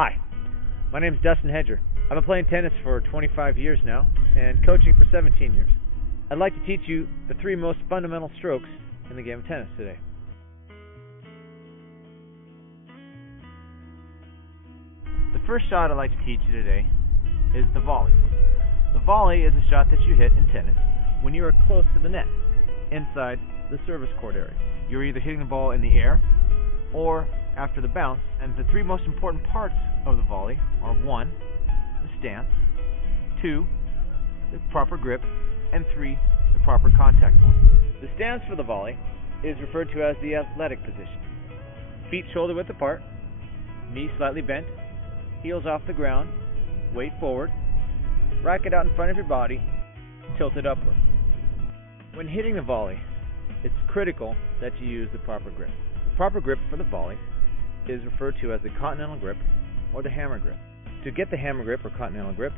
Hi, my name is Dustin Hedger. I've been playing tennis for 25 years now and coaching for 17 years. I'd like to teach you the three most fundamental strokes in the game of tennis today. The first shot I'd like to teach you today is the volley. The volley is a shot that you hit in tennis when you are close to the net, inside the service court area. You're either hitting the ball in the air or after the bounce, and the three most important parts of the volley are 1, the stance, 2, the proper grip, and 3, the proper contact point. The stance for the volley is referred to as the athletic position. Feet shoulder width apart, knees slightly bent, heels off the ground, weight forward, racket out in front of your body, tilted upward. When hitting the volley, it's critical that you use the proper grip. The proper grip for the volley is referred to as the continental grip or the hammer grip. To get the hammer grip or continental grip,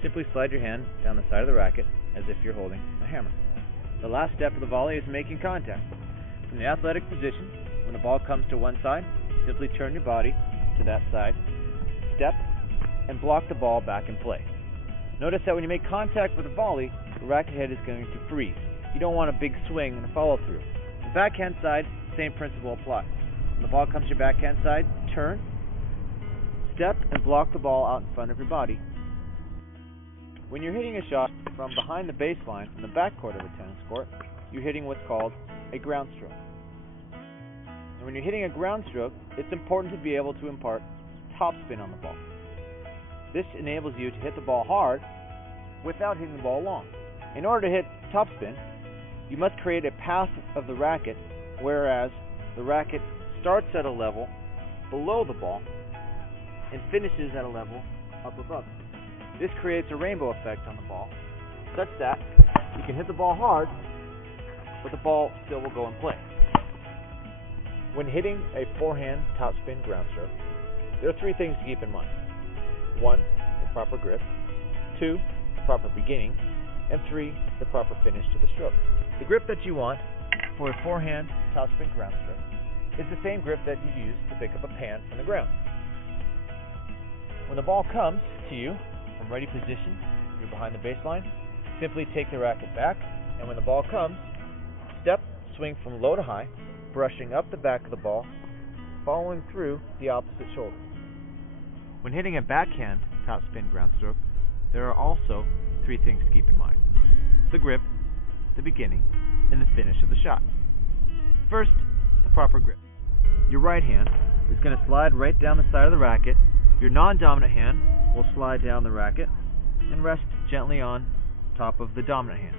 simply slide your hand down the side of the racket as if you're holding a hammer. The last step of the volley is making contact. From the athletic position, when the ball comes to one side, simply turn your body to that side, step, and block the ball back in play. Notice that when you make contact with the volley, the racket head is going to freeze. You don't want a big swing and a follow through. The backhand side, same principle applies. When the ball comes to your backhand side, turn, step, and block the ball out in front of your body. When you're hitting a shot from behind the baseline from the backcourt of a tennis court, you're hitting what's called a ground stroke. And when you're hitting a ground stroke, it's important to be able to impart topspin on the ball. This enables you to hit the ball hard without hitting the ball long. In order to hit topspin, you must create a path of the racket, whereas the racket starts at a level below the ball and finishes at a level up above it. This creates a rainbow effect on the ball, such that you can hit the ball hard, but the ball still will go in play. When hitting a forehand topspin ground stroke, there are three things to keep in mind. 1, the proper grip, 2, the proper beginning, and 3, the proper finish to the stroke. The grip that you want for a forehand topspin ground stroke is the same grip that you use to pick up a pan from the ground. When the ball comes to you from ready position, you're behind the baseline, simply take the racket back, and when the ball comes, step, swing from low to high, brushing up the back of the ball, following through the opposite shoulder. When hitting a backhand topspin ground stroke, there are also three things to keep in mind: the grip, the beginning, and the finish of the shot. First, the proper grip. Your right hand is going to slide right down the side of the racket. Your non-dominant hand will slide down the racket and rest gently on top of the dominant hand.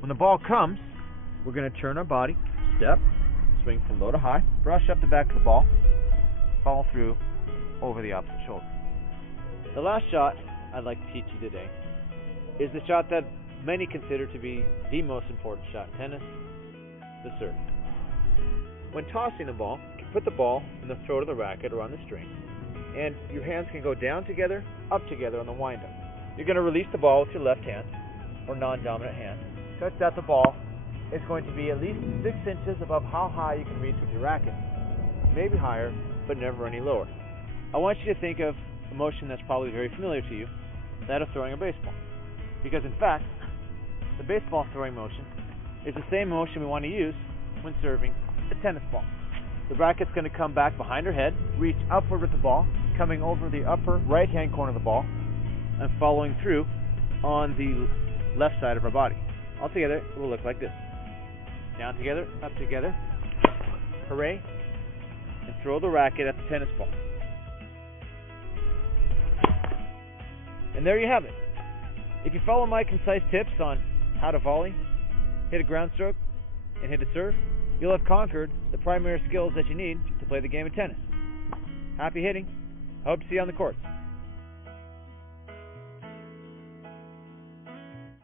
When the ball comes, we're going to turn our body, step, swing from low to high, brush up the back of the ball, follow through over the opposite shoulder. The last shot I'd like to teach you today is the shot that many consider to be the most important shot in tennis, the serve. When tossing the ball, you can put the ball in the throat of the racket or on the string, and your hands can go down together, up together on the windup. You're going to release the ball with your left hand, or non-dominant hand, such that the ball is going to be at least 6 inches above how high you can reach with your racket. Maybe higher, but never any lower. I want you to think of a motion that's probably very familiar to you, that of throwing a baseball. Because in fact, the baseball throwing motion is the same motion we want to use when serving a tennis ball. The racket's going to come back behind our head, reach upward with the ball, coming over the upper right-hand corner of the ball, and following through on the left side of our body. Altogether, it will look like this. Down together, up together, hooray, and throw the racket at the tennis ball. And there you have it. If you follow my concise tips on how to volley, hit a ground stroke, and hit a serve, you'll have conquered the primary skills that you need to play the game of tennis. Happy hitting. I hope to see you on the courts.